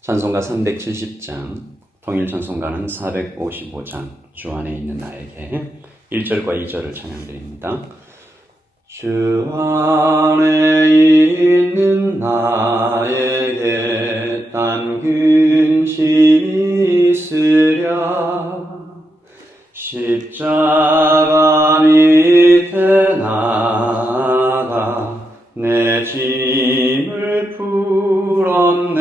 찬송가 370장, 통일찬송가는 455장, 주 안에 있는 나에게 1절과 2절을 찬양드립니다. 주 안에 있는 나에게 딴 근심이 있으랴. 십자가 밑에 나가 내 짐을 풀었네.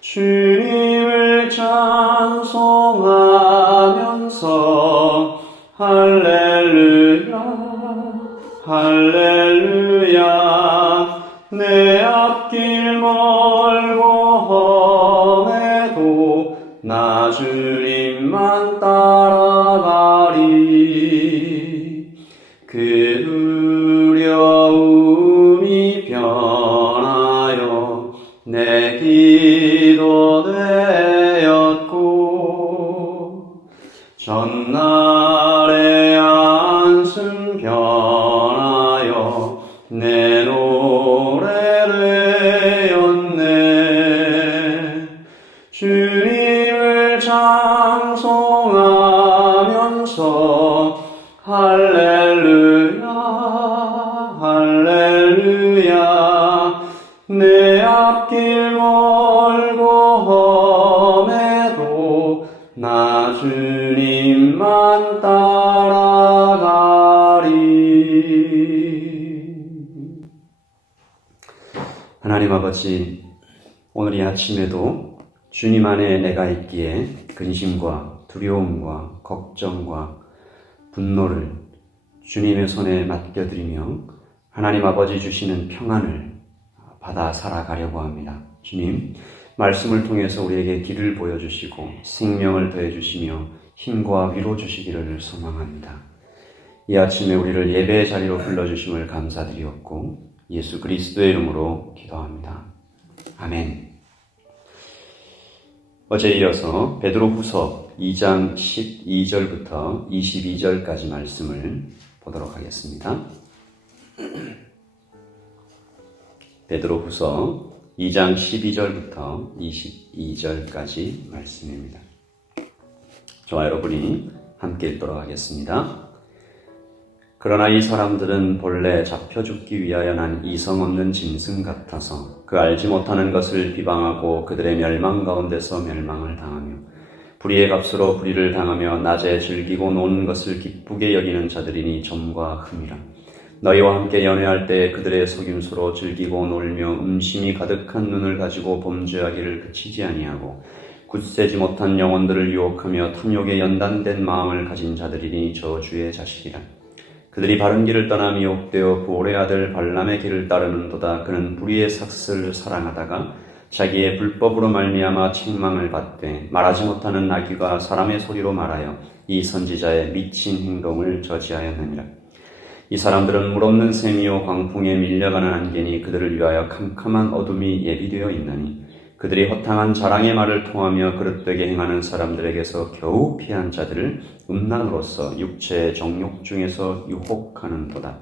주님을 찬송하면서 할렐루야 할렐루야. 내 앞길 멀고 험해도 나 주님만 따라가리. 그 두려움이 변하여 내 기도 되었고, 전날의 안승 변하여 내 노래 되었네. 주님을 찬송하면서 할렐루야 할렐루야. 내 앞길 멀고 험해도 나 주님만 따라가리. 하나님 아버지, 오늘 이 아침에도 주님 안에 내가 있기에 근심과 두려움과 걱정과 분노를 주님의 손에 맡겨드리며 하나님 아버지 주시는 평안을 받아 살아가려고 합니다. 주님, 말씀을 통해서 우리에게 길을 보여주시고 생명을 더해주시며 힘과 위로 주시기를 소망합니다. 이 아침에 우리를 예배의 자리로 불러주심을 감사드리옵고 예수 그리스도의 이름으로 기도합니다. 아멘. 어제 이어서 베드로후서 2장 12절부터 22절까지 말씀을 보도록 하겠습니다. 베드로후서 2장 12절부터 22절까지 말씀입니다. 저와 여러분이 함께 읽도록 하겠습니다. 그러나 이 사람들은 본래 잡혀 죽기 위하여 난 이성 없는 짐승 같아서 그 알지 못하는 것을 비방하고 그들의 멸망 가운데서 멸망을 당하며 불의의 값으로 불의를 당하며 낮에 즐기고 노는 것을 기쁘게 여기는 자들이니 점과 흠이라. 너희와 함께 연회할 때 그들의 속임수로 즐기고 놀며 음심이 가득한 눈을 가지고 범죄하기를 그치지 아니하고 굳세지 못한 영혼들을 유혹하며 탐욕에 연단된 마음을 가진 자들이니 저주의 자식이라. 그들이 바른 길을 떠나 미혹되어 보올의 아들 발람의 길을 따르는도다. 그는 불의의 삭슬을 사랑하다가 자기의 불법으로 말미암아 책망을 받되 말하지 못하는 나귀가 사람의 소리로 말하여 이 선지자의 미친 행동을 저지하였느니라. 이 사람들은 물없는 샘이요 광풍에 밀려가는 안개니 그들을 위하여 캄캄한 어둠이 예비되어 있나니 그들이 허탕한 자랑의 말을 통하며 그릇되게 행하는 사람들에게서 겨우 피한 자들을 음란으로서 육체의 정욕 중에서 유혹하는도다.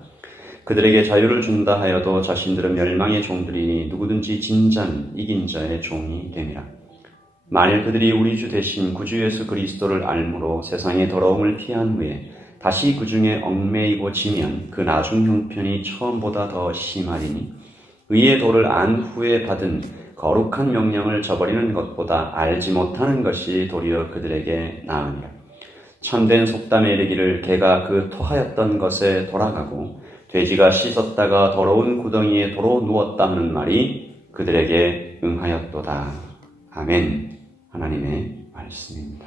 그들에게 자유를 준다 하여도 자신들은 멸망의 종들이니 누구든지 진자는 이긴 자의 종이 됨이라. 만일 그들이 우리 주 대신 구주 예수 그리스도를 알므로 세상의 더러움을 피한 후에 다시 그 중에 얽매이고 지면 그 나중 형편이 처음보다 더 심하리니 의의 도를 안 후에 받은 거룩한 명령을 저버리는 것보다 알지 못하는 것이 도리어 그들에게 나으니라. 참된 속담에 이르기를 개가 그 토하였던 것에 돌아가고 돼지가 씻었다가 더러운 구덩이에 도로 누웠다 하는 말이 그들에게 응하였도다. 아멘. 하나님의 말씀입니다.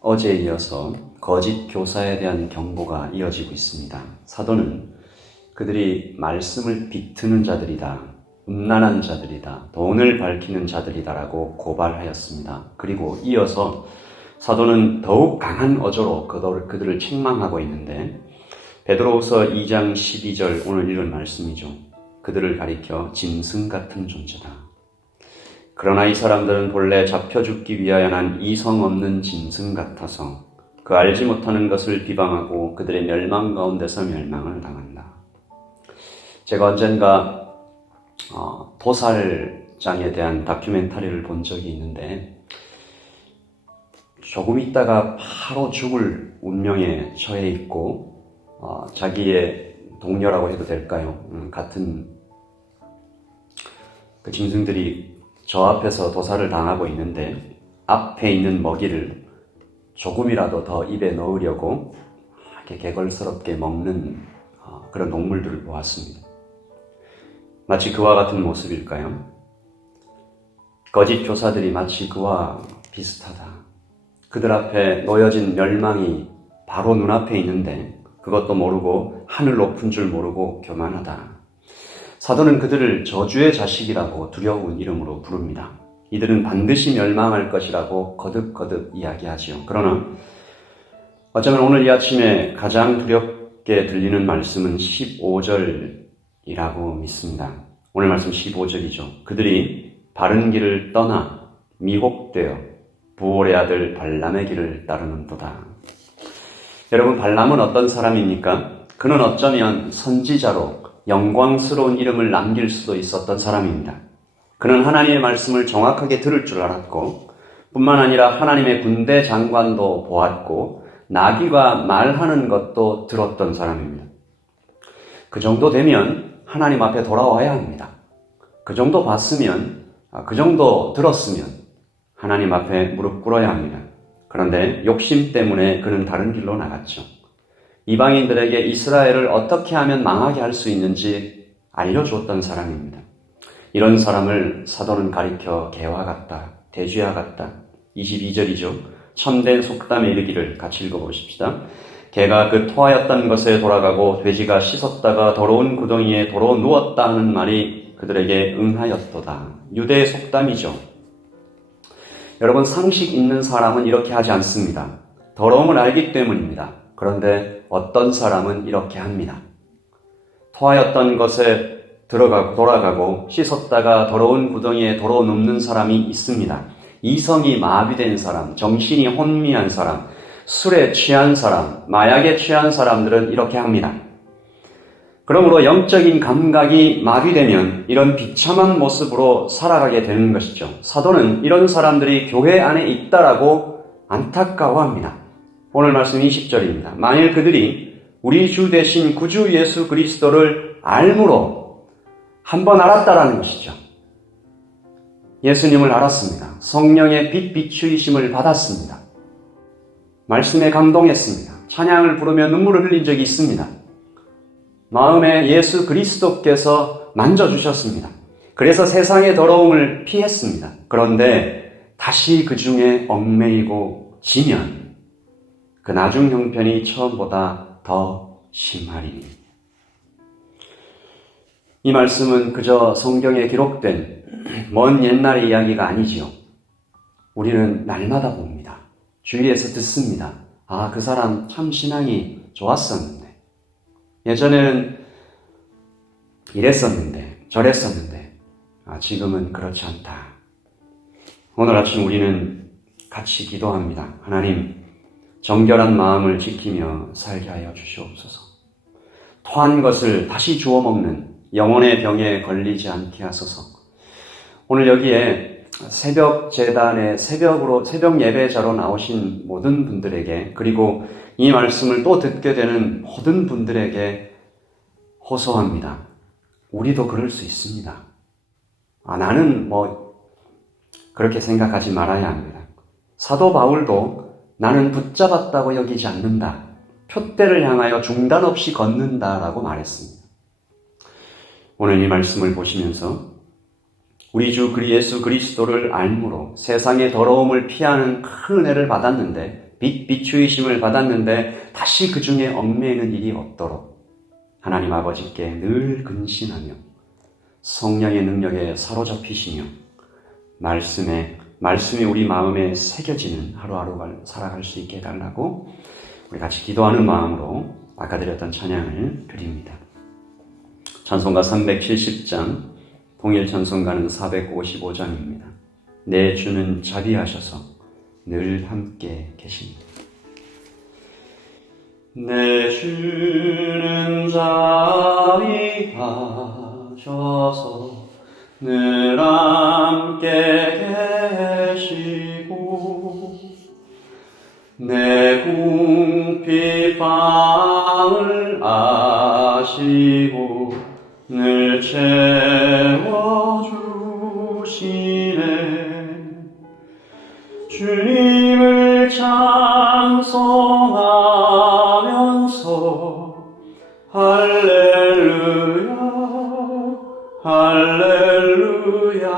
어제에 이어서 거짓 교사에 대한 경고가 이어지고 있습니다. 사도는 그들이 말씀을 비트는 자들이다, 음란한 자들이다, 돈을 밝히는 자들이다라고 고발하였습니다. 그리고 이어서 사도는 더욱 강한 어조로 그들을 책망하고 있는데, 베드로후서 2장 12절 오늘 읽은 말씀이죠. 그들을 가리켜 짐승 같은 존재다. 그러나 이 사람들은 본래 잡혀 죽기 위하여 난 이성 없는 짐승 같아서 그 알지 못하는 것을 비방하고 그들의 멸망 가운데서 멸망을 당한다. 제가 언젠가 도살장에 대한 다큐멘터리를 본 적이 있는데, 조금 있다가 바로 죽을 운명에 처해 있고 자기의 동료라고 해도 될까요? 같은 그 짐승들이 저 앞에서 도살을 당하고 있는데 앞에 있는 먹이를 조금이라도 더 입에 넣으려고 이렇게 개걸스럽게 먹는 그런 동물들을 보았습니다. 마치 그와 같은 모습일까요? 거짓 교사들이 마치 그와 비슷하다. 그들 앞에 놓여진 멸망이 바로 눈앞에 있는데 그것도 모르고 하늘 높은 줄 모르고 교만하다. 사도는 그들을 저주의 자식이라고 두려운 이름으로 부릅니다. 이들은 반드시 멸망할 것이라고 거듭거듭 이야기하지요. 그러나 어쩌면 오늘 이 아침에 가장 두렵게 들리는 말씀은 15절이라고 믿습니다. 오늘 말씀 15절이죠. 그들이 바른 길을 떠나 미혹되어 부올의 아들 발람의 길을 따르는도다. 여러분, 발람은 어떤 사람입니까? 그는 어쩌면 선지자로 영광스러운 이름을 남길 수도 있었던 사람입니다. 그는 하나님의 말씀을 정확하게 들을 줄 알았고, 뿐만 아니라 하나님의 군대 장관도 보았고, 나귀가 말하는 것도 들었던 사람입니다. 그 정도 되면 하나님 앞에 돌아와야 합니다. 그 정도 봤으면, 그 정도 들었으면 하나님 앞에 무릎 꿇어야 합니다. 그런데 욕심 때문에 그는 다른 길로 나갔죠. 이방인들에게 이스라엘을 어떻게 하면 망하게 할 수 있는지 알려주었던 사람입니다. 이런 사람을 사도는 가리켜 개와 같다, 돼지와 같다. 22절이죠. 참된 속담에 이르기를 같이 읽어보십시다. 개가 그 토하였던 것에 돌아가고 돼지가 씻었다가 더러운 구덩이에 도로 누웠다 하는 말이 그들에게 응하였도다. 유대의 속담이죠. 여러분, 상식 있는 사람은 이렇게 하지 않습니다. 더러움을 알기 때문입니다. 그런데 어떤 사람은 이렇게 합니다. 토하였던 것에 돌아가고 씻었다가 더러운 구덩이에 도로 눕는 사람이 있습니다. 이성이 마비된 사람, 정신이 혼미한 사람, 술에 취한 사람, 마약에 취한 사람들은 이렇게 합니다. 그러므로 영적인 감각이 마비되면 이런 비참한 모습으로 살아가게 되는 것이죠. 사도는 이런 사람들이 교회 안에 있다라고 안타까워합니다. 오늘 말씀 20절입니다. 만일 그들이 우리 주 대신 구주 예수 그리스도를 알므로 한번 알았다라는 것이죠. 예수님을 알았습니다. 성령의 빛 비추이심을 받았습니다. 말씀에 감동했습니다. 찬양을 부르며 눈물을 흘린 적이 있습니다. 마음에 예수 그리스도께서 만져주셨습니다. 그래서 세상의 더러움을 피했습니다. 그런데 다시 그 중에 얽매이고 지면 그 나중 형편이 처음보다 더 심하리니. 이 말씀은 그저 성경에 기록된 먼 옛날의 이야기가 아니지요. 우리는 날마다 봅니다. 주위에서 듣습니다. 아, 그 사람 참 신앙이 좋았었는데, 예전에는 이랬었는데 저랬었는데 지금은 그렇지 않다. 오늘 아침 우리는 같이 기도합니다. 하나님, 정결한 마음을 지키며 살게 하여 주시옵소서. 토한 것을 다시 주워 먹는 영혼의 병에 걸리지 않게 하소서. 오늘 여기에 새벽 재단에 새벽 예배자로 나오신 모든 분들에게, 그리고 이 말씀을 또 듣게 되는 모든 분들에게 호소합니다. 우리도 그럴 수 있습니다. 나는 그렇게 생각하지 말아야 합니다. 사도 바울도 나는 붙잡았다고 여기지 않는다. 표대를 향하여 중단 없이 걷는다라고 말했습니다. 오늘 이 말씀을 보시면서 우리 주 예수 그리스도를 알므로 세상의 더러움을 피하는 큰 은혜를 받았는데 비추이심을 받았는데 다시 그 중에 얽매이는 일이 없도록 하나님 아버지께 늘 근신하며 성령의 능력에 사로잡히시며 말씀이 우리 마음에 새겨지는 하루하루를 살아갈 수 있게 해달라고 우리 같이 기도하는 마음으로 아까 드렸던 찬양을 드립니다. 찬송가 370장, 통일 찬송가는 455장입니다. 내 주는 자비하셔서 늘 함께 계십니다. 내 주는 자비하셔서 늘 함께 계시고 내 궁핍함을 아시고 늘 채워주시네. 주님을 찬송하면서 할렐루야 할렐루야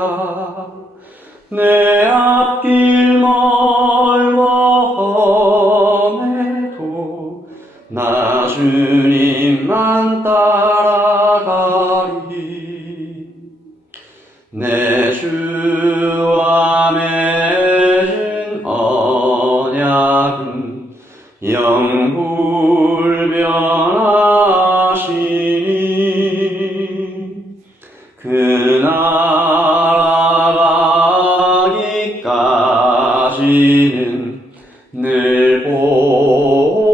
내 앞길 멀머해도 나 주님만 따라가리. 내 주와 맺은 언약은 영불변하시니 그 나라 가기까지는 늘 보호하시네.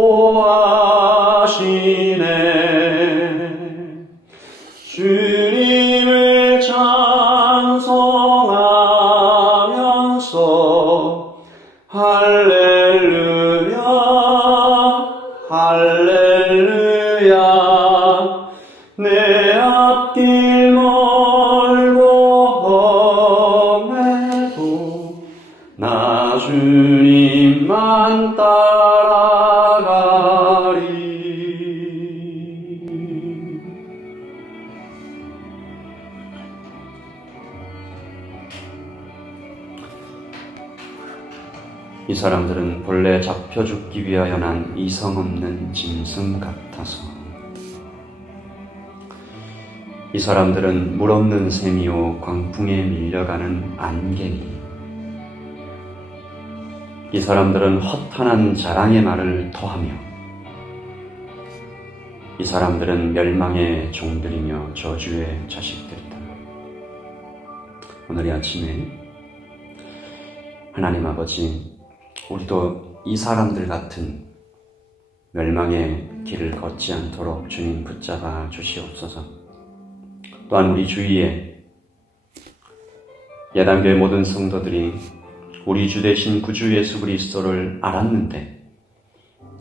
주님을 찬송하면서 할렐루야 할렐루야 내 앞길 멀고 험해도 나 주님만 따라가리. 이 사람들은 본래 잡혀 죽기 위하여 난 이성 없는 짐승 같아서 이 사람들은 물 없는 샘이요 광풍에 밀려가는 안개니 이 사람들은 허탄한 자랑의 말을 더하며 이 사람들은 멸망의 종들이며 저주의 자식들이다. 오늘 이 아침에 하나님 아버지, 우리도 이 사람들 같은 멸망의 길을 걷지 않도록 주님 붙잡아 주시옵소서. 또한 우리 주위에 예단교회 모든 성도들이 우리 주 되신 구주 예수 그리스도를 알았는데,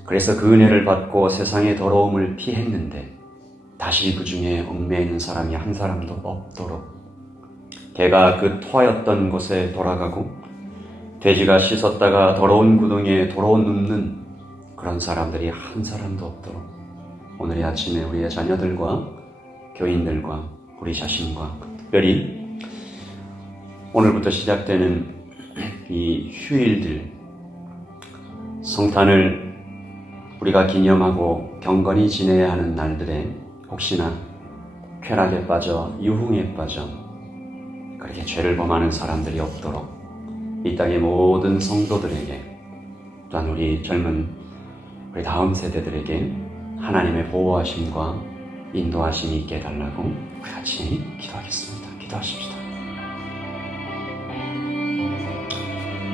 그래서 그 은혜를 받고 세상의 더러움을 피했는데 다시 그 중에 얽매이는 사람이 한 사람도 없도록 개가 그 토하였던 곳에 돌아가고 돼지가 씻었다가 더러운 구덩이에 도로 눕는 그런 사람들이 한 사람도 없도록 오늘 이 아침에 우리의 자녀들과 교인들과 우리 자신과 특별히 오늘부터 시작되는 이 휴일들, 성탄을 우리가 기념하고 경건히 지내야 하는 날들에 혹시나 쾌락에 빠져 유흥에 빠져 그렇게 죄를 범하는 사람들이 없도록 이 땅의 모든 성도들에게, 또한 우리 젊은 우리 다음 세대들에게 하나님의 보호하심과 인도하심이 있게 해달라고 같이 기도하겠습니다. 기도하십시다.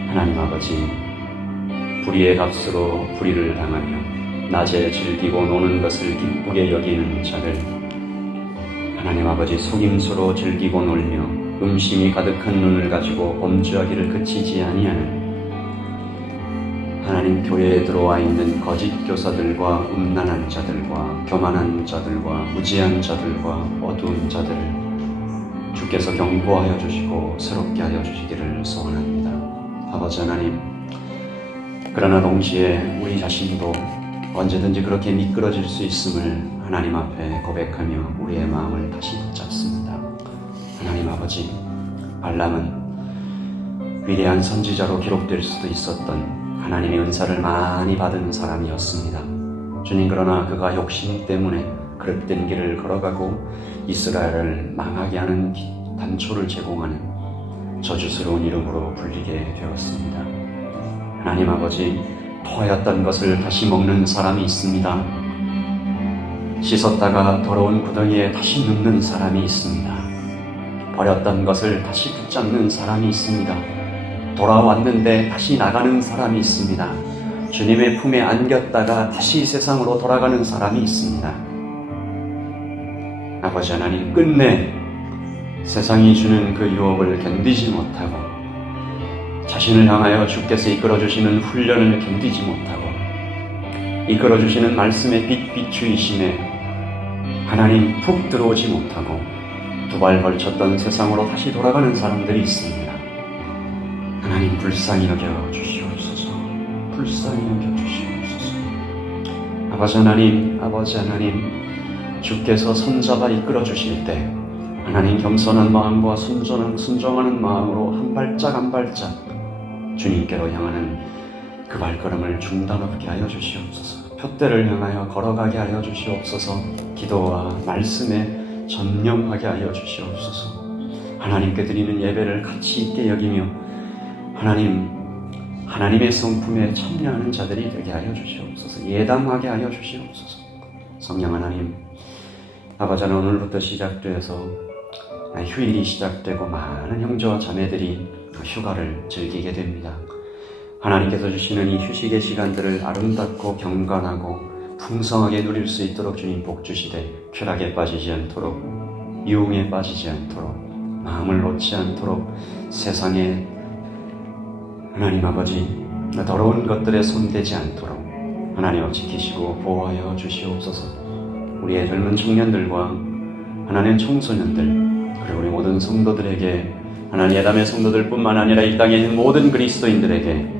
하나님 아버지, 불의의 값으로 불의를 당하며 낮에 즐기고 노는 것을 기쁘게 여기는 자들, 하나님 아버지, 속임수로 즐기고 놀며 음심이 가득한 눈을 가지고 범죄하기를 그치지 아니하는 하나님 교회에 들어와 있는 거짓 교사들과 음란한 자들과 교만한 자들과 무지한 자들과 어두운 자들을 주께서 경고하여 주시고 새롭게 하여 주시기를 소원합니다. 아버지 하나님, 그러나 동시에 우리 자신도 언제든지 그렇게 미끄러질 수 있음을 하나님 앞에 고백하며 우리의 마음을 다시 붙잡습니다. 하나님 아버지, 발람은 위대한 선지자로 기록될 수도 있었던 하나님의 은사를 많이 받은 사람이었습니다. 주님, 그러나 그가 욕심 때문에 그릇된 길을 걸어가고 이스라엘을 망하게 하는 단초를 제공하는 저주스러운 이름으로 불리게 되었습니다. 하나님 아버지, 토하였던 것을 다시 먹는 사람이 있습니다. 씻었다가 더러운 구덩이에 다시 눕는 사람이 있습니다. 버렸던 것을 다시 붙잡는 사람이 있습니다. 돌아왔는데 다시 나가는 사람이 있습니다. 주님의 품에 안겼다가 다시 세상으로 돌아가는 사람이 있습니다. 아버지 하나님, 끝내 세상이 주는 그 유혹을 견디지 못하고 자신을 향하여 주께서 이끌어주시는 훈련을 견디지 못하고 이끌어주시는 말씀의 빛 비추이심에 하나님 푹 들어오지 못하고 두 발 걸쳤던 세상으로 다시 돌아가는 사람들이 있습니다. 하나님, 불쌍히 여겨 주시옵소서. 불쌍히 여겨 주시옵소서. 아버지 하나님, 주께서 손잡아 이끌어 주실 때 하나님, 겸손한 마음과 순종하는 마음으로 한 발짝 한 발짝 주님께로 향하는 그 발걸음을 중단 없게 하여 주시옵소서. 푯대를 향하여 걸어가게 하여 주시옵소서. 기도와 말씀에 전념하게 하여 주시옵소서. 하나님께 드리는 예배를 가치 있게 여기며 하나님의 성품에 참여하는 자들이 되게 하여 주시옵소서. 예담하게 하여 주시옵소서. 성령 하나님, 아버지, 오늘부터 시작돼서 휴일이 시작되고 많은 형제와 자매들이 휴가를 즐기게 됩니다. 하나님께서 주시는 이 휴식의 시간들을 아름답고 경건하고 풍성하게 누릴 수 있도록 주님 복 주시되 쾌락에 빠지지 않도록, 유흥에 빠지지 않도록, 마음을 놓지 않도록 세상에 하나님 아버지 더러운 것들에 손대지 않도록 하나님 지키시고 보호하여 주시옵소서. 우리의 젊은 청년들과 하나님 청소년들, 그리고 우리 모든 성도들에게, 하나님 예담의 성도들뿐만 아니라 이 땅에 있는 모든 그리스도인들에게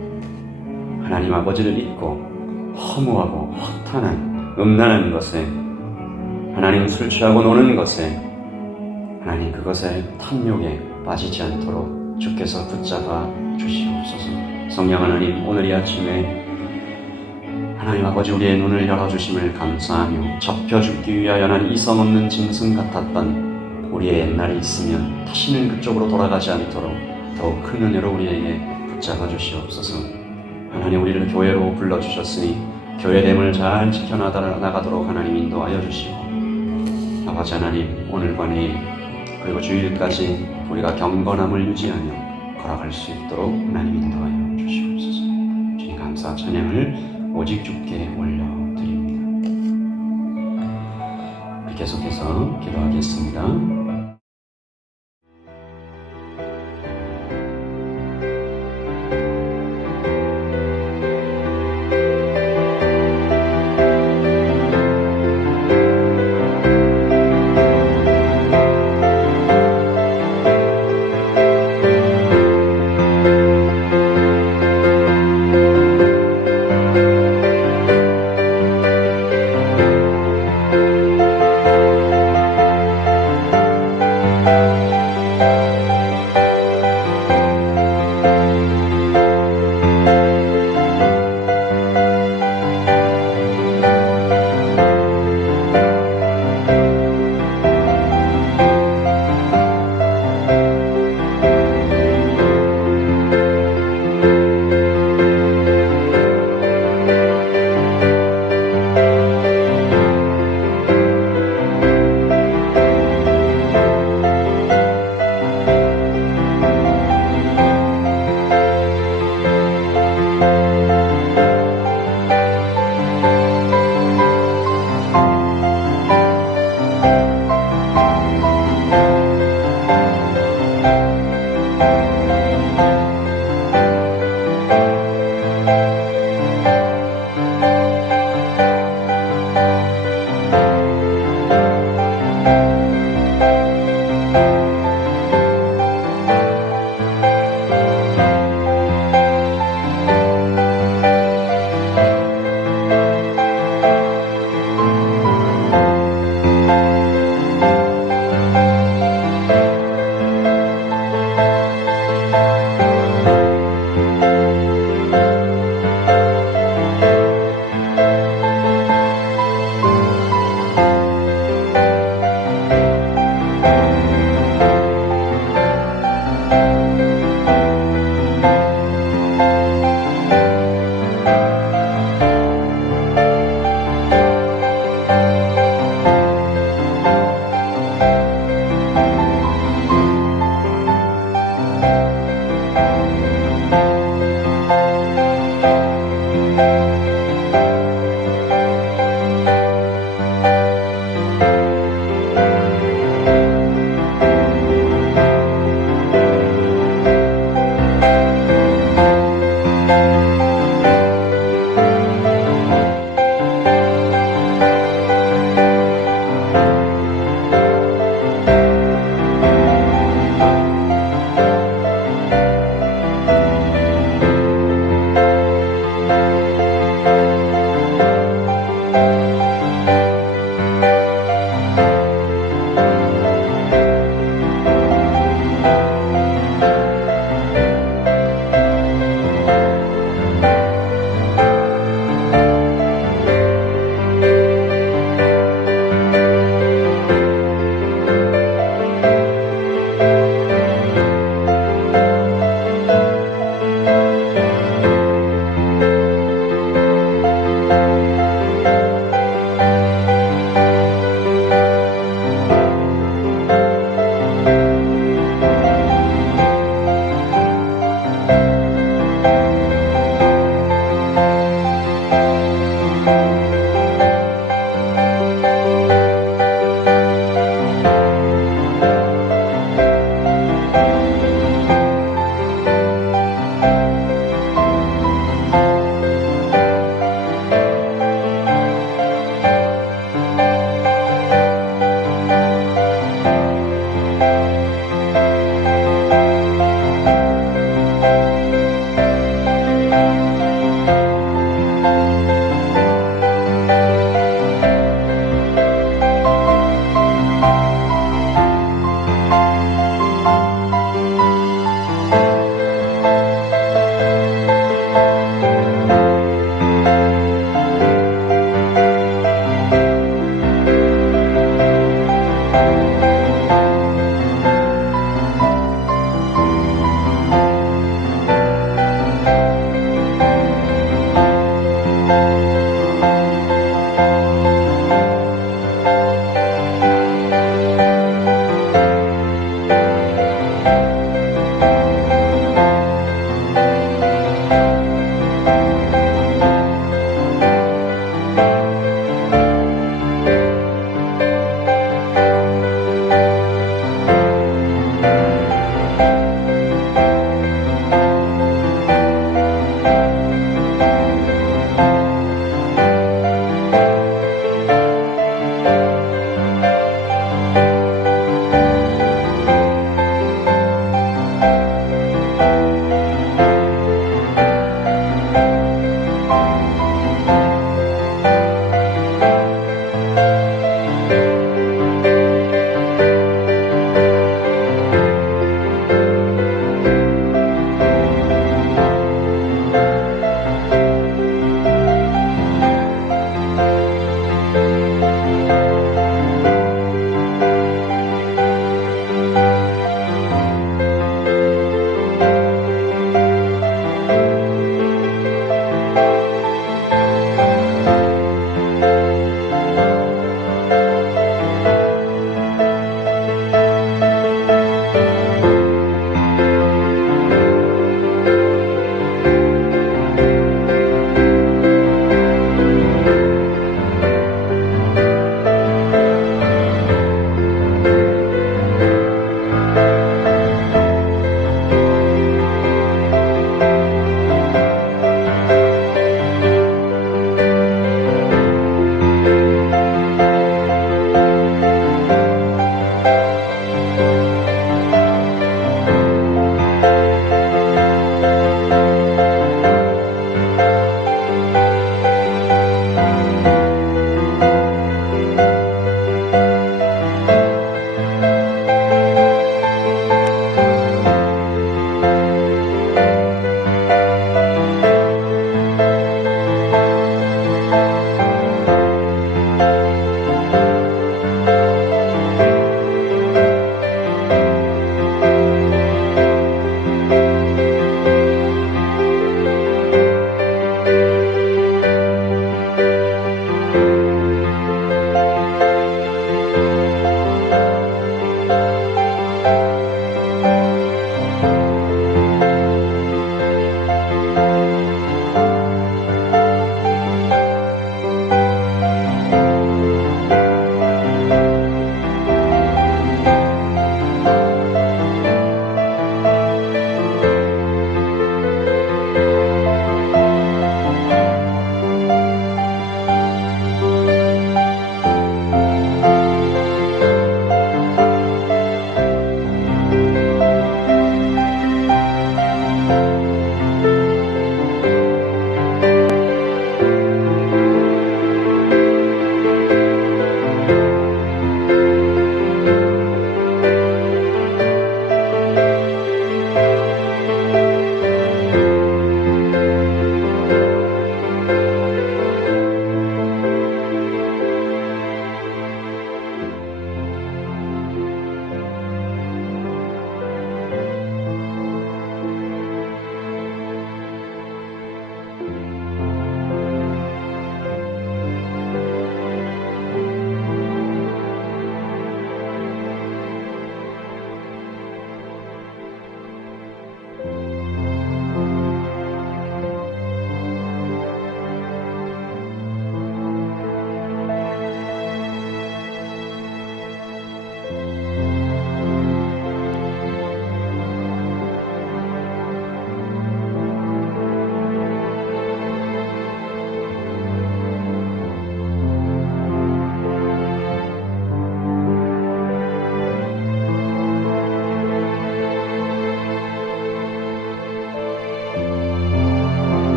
하나님 아버지를 잊고 허무하고 허탄한 음란한 것에, 하나님 술 취하고 노는 것에, 하나님 그것에 탐욕에 빠지지 않도록 주께서 붙잡아 주시옵소서. 성령 하나님, 오늘 이 아침에 하나님 아버지 우리의 눈을 열어주심을 감사하며 접혀 죽기 위하여 난 이성 없는 짐승 같았던 우리의 옛날이 있으면 다시는 그쪽으로 돌아가지 않도록 더욱 큰 은혜로 우리에게 붙잡아 주시옵소서. 하나님, 우리를 교회로 불러주셨으니 교회됨을 잘 지켜나가도록 하나님 인도하여 주시고, 아버지 하나님, 오늘과 내일 그리고 주일까지 우리가 경건함을 유지하며 걸어갈 수 있도록 하나님 인도하여 주시옵소서. 주님 감사 찬양을 오직 주께 올려드립니다. 계속해서 기도하겠습니다.